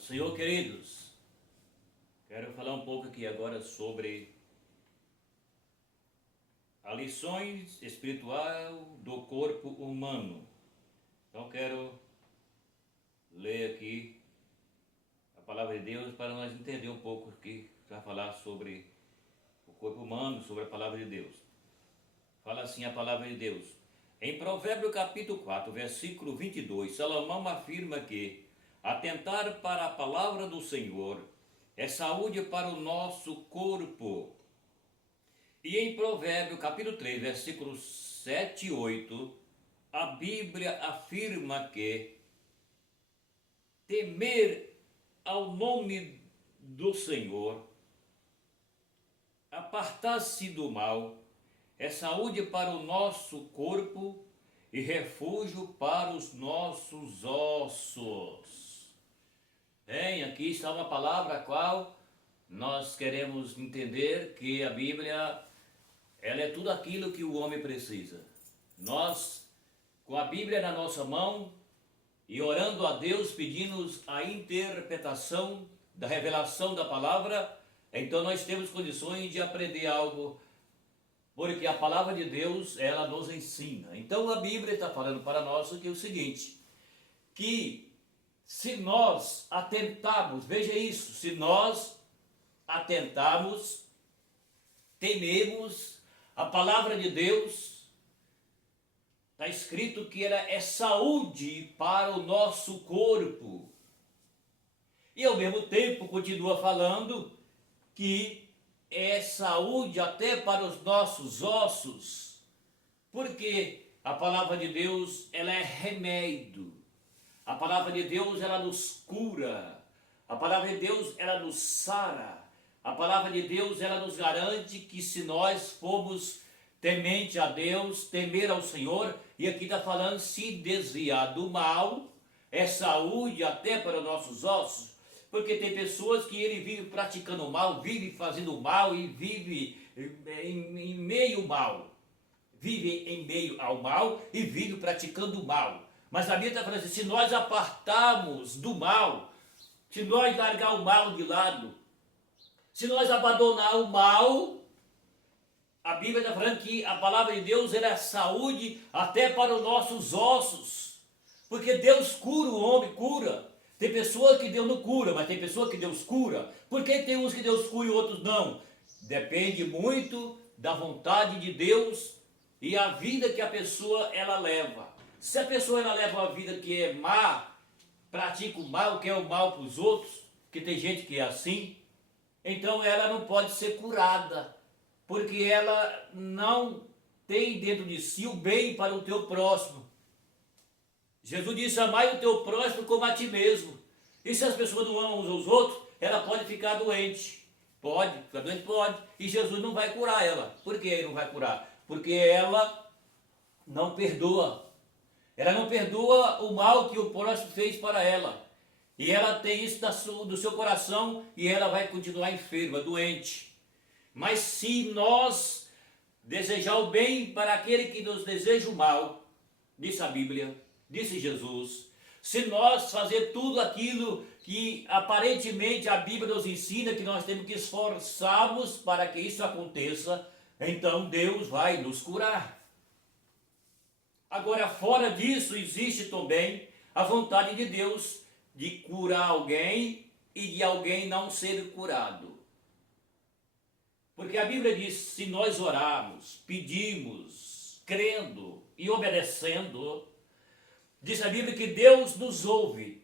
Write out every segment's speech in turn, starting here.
Senhor, queridos, quero falar um pouco aqui agora sobre as lições espiritual do corpo humano. Então quero ler aqui a palavra de Deus para nós entender um pouco aqui, para falar sobre o corpo humano, sobre a palavra de Deus. Fala assim a palavra de Deus. Em Provérbios capítulo 4, versículo 22, Salomão afirma que atentar para a palavra do Senhor é saúde para o nosso corpo. E em Provérbios capítulo 3, versículos 7 e 8, a Bíblia afirma que temer ao nome do Senhor, apartar-se do mal, é saúde para o nosso corpo e refúgio para os nossos ossos. Bem, aqui está uma palavra a qual nós queremos entender que a Bíblia, ela é tudo aquilo que o homem precisa. Nós, com a Bíblia na nossa mão e orando a Deus, pedindo a interpretação da revelação da palavra, então nós temos condições de aprender algo, porque a palavra de Deus, ela nos ensina. Então a Bíblia está falando para nós aqui o seguinte, que se nós atentarmos, veja isso, se nós atentarmos, tememos a palavra de Deus, está escrito que ela é saúde para o nosso corpo. E ao mesmo tempo continua falando que é saúde até para os nossos ossos, porque a palavra de Deus, ela é remédio. A palavra de Deus, ela nos cura. A palavra de Deus, ela nos sara. A palavra de Deus, ela nos garante que se nós formos temente a Deus, temer ao Senhor, e aqui está falando se desviar do mal, é saúde até para os nossos ossos. Porque tem pessoas que ele vive praticando o mal, vive fazendo mal e vive em meio ao mal. Vive em meio ao mal e vive praticando o mal. Mas a Bíblia está falando assim, se nós apartarmos do mal, se nós largar o mal de lado, se nós abandonar o mal, a Bíblia está falando que a palavra de Deus ela é saúde até para os nossos ossos. Porque Deus cura o homem, cura. Tem pessoas que Deus não cura, mas tem pessoas que Deus cura. Por que tem uns que Deus cura e outros não? Depende muito da vontade de Deus e a vida que a pessoa ela leva. Se a pessoa ela leva uma vida que é má, pratica o mal, quer o mal para os outros, que tem gente que é assim, então ela não pode ser curada, porque ela não tem dentro de si o bem para o teu próximo. Jesus disse, amai o teu próximo como a ti mesmo. E se as pessoas não amam uns aos outros, ela pode ficar doente. Pode, ficar doente pode. E Jesus não vai curar ela. Por que ele não vai curar? Porque ela não perdoa. Ela não perdoa o mal que o próximo fez para ela. E ela tem isso do seu coração e ela vai continuar enferma, doente. Mas se nós desejar o bem para aquele que nos deseja o mal, disse a Bíblia, disse Jesus, se nós fazer tudo aquilo que aparentemente a Bíblia nos ensina, que nós temos que esforçarmos para que isso aconteça, então Deus vai nos curar. Agora, fora disso, existe também a vontade de Deus de curar alguém e de alguém não ser curado. Porque a Bíblia diz, se nós orarmos, pedimos, crendo e obedecendo, diz a Bíblia que Deus nos ouve.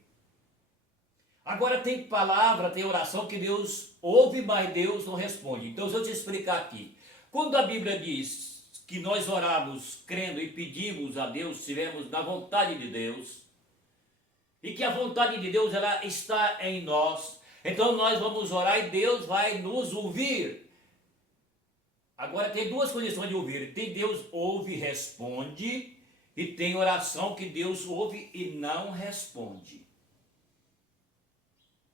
Agora tem palavra, tem oração que Deus ouve, mas Deus não responde. Então, se eu te explicar aqui. Quando a Bíblia diz que nós oramos, crendo e pedimos a Deus, estivermos na vontade de Deus, e que a vontade de Deus ela está em nós, então nós vamos orar e Deus vai nos ouvir. Agora tem duas condições de ouvir. Tem Deus ouve e responde, e tem oração que Deus ouve e não responde.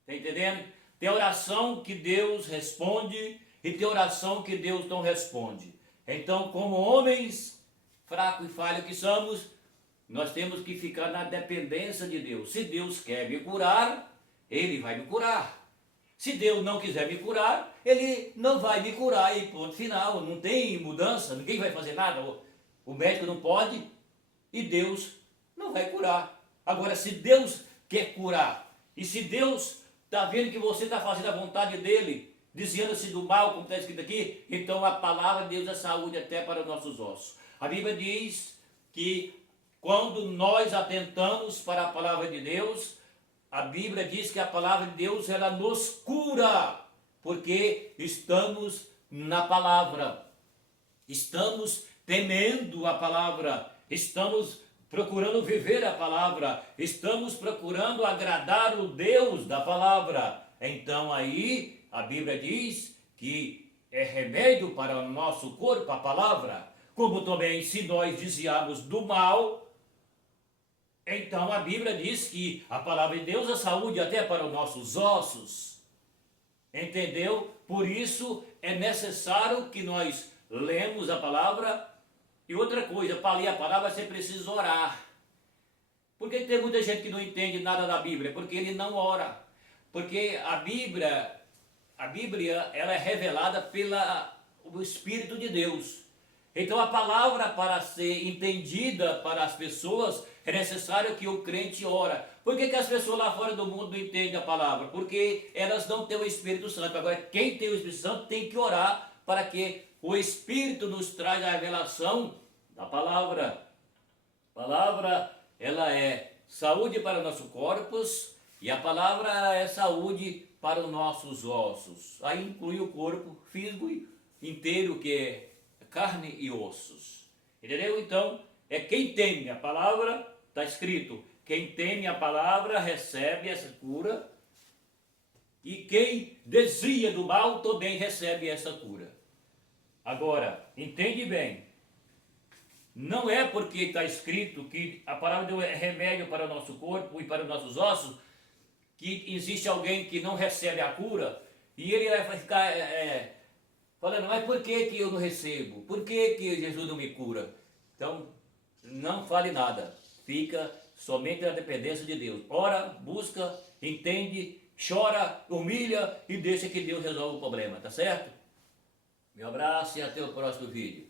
Está entendendo? Tem oração que Deus responde e tem oração que Deus não responde. Então, como homens fracos e falhos que somos, nós temos que ficar na dependência de Deus. Se Deus quer me curar, Ele vai me curar. Se Deus não quiser me curar, Ele não vai me curar e ponto final. Não tem mudança, ninguém vai fazer nada. O médico não pode e Deus não vai curar. Agora, se Deus quer curar, e se Deus está vendo que você está fazendo a vontade dEle, desviando-se do mal, como está escrito aqui, então a palavra de Deus é saúde até para os nossos ossos. A Bíblia diz que quando nós atentamos para a palavra de Deus, a Bíblia diz que a palavra de Deus ela nos cura, porque estamos na palavra, estamos temendo a palavra, estamos procurando viver a palavra, estamos procurando agradar o Deus da palavra. Então aí a Bíblia diz que é remédio para o nosso corpo a palavra, como também se nós desviarmos do mal. Então a Bíblia diz que a palavra de Deus é saúde até para os nossos ossos. Entendeu? Por isso é necessário que nós lemos a palavra. E outra coisa, para ler a palavra você precisa orar. Por que tem muita gente que não entende nada da Bíblia? Porque ele não ora. Porque a Bíblia ela é revelada pelo Espírito de Deus. Então a palavra, para ser entendida para as pessoas, é necessário que o crente ora. Por que as pessoas lá fora do mundo não entendem a palavra? Porque elas não têm o Espírito Santo. Agora, quem tem o Espírito Santo tem que orar para que o Espírito nos traga a revelação da palavra. A palavra, ela é saúde para os nossos corpos e a palavra é saúde para os nossos ossos. Aí inclui o corpo físico inteiro, que é carne e ossos. Entendeu? Então, é quem teme a palavra, está escrito, quem teme a palavra recebe essa cura, e quem desvia do mal também recebe essa cura. Agora, entende bem, não é porque está escrito que a palavra de Deus é remédio para o nosso corpo e para os nossos ossos, que existe alguém que não recebe a cura, e ele vai ficar falando, mas por que eu não recebo? Por que Jesus não me cura? Então, não fale nada, fica somente na dependência de Deus. Ora, busca, entende, chora, humilha e deixa que Deus resolva o problema, tá certo? Meu abraço e até o próximo vídeo.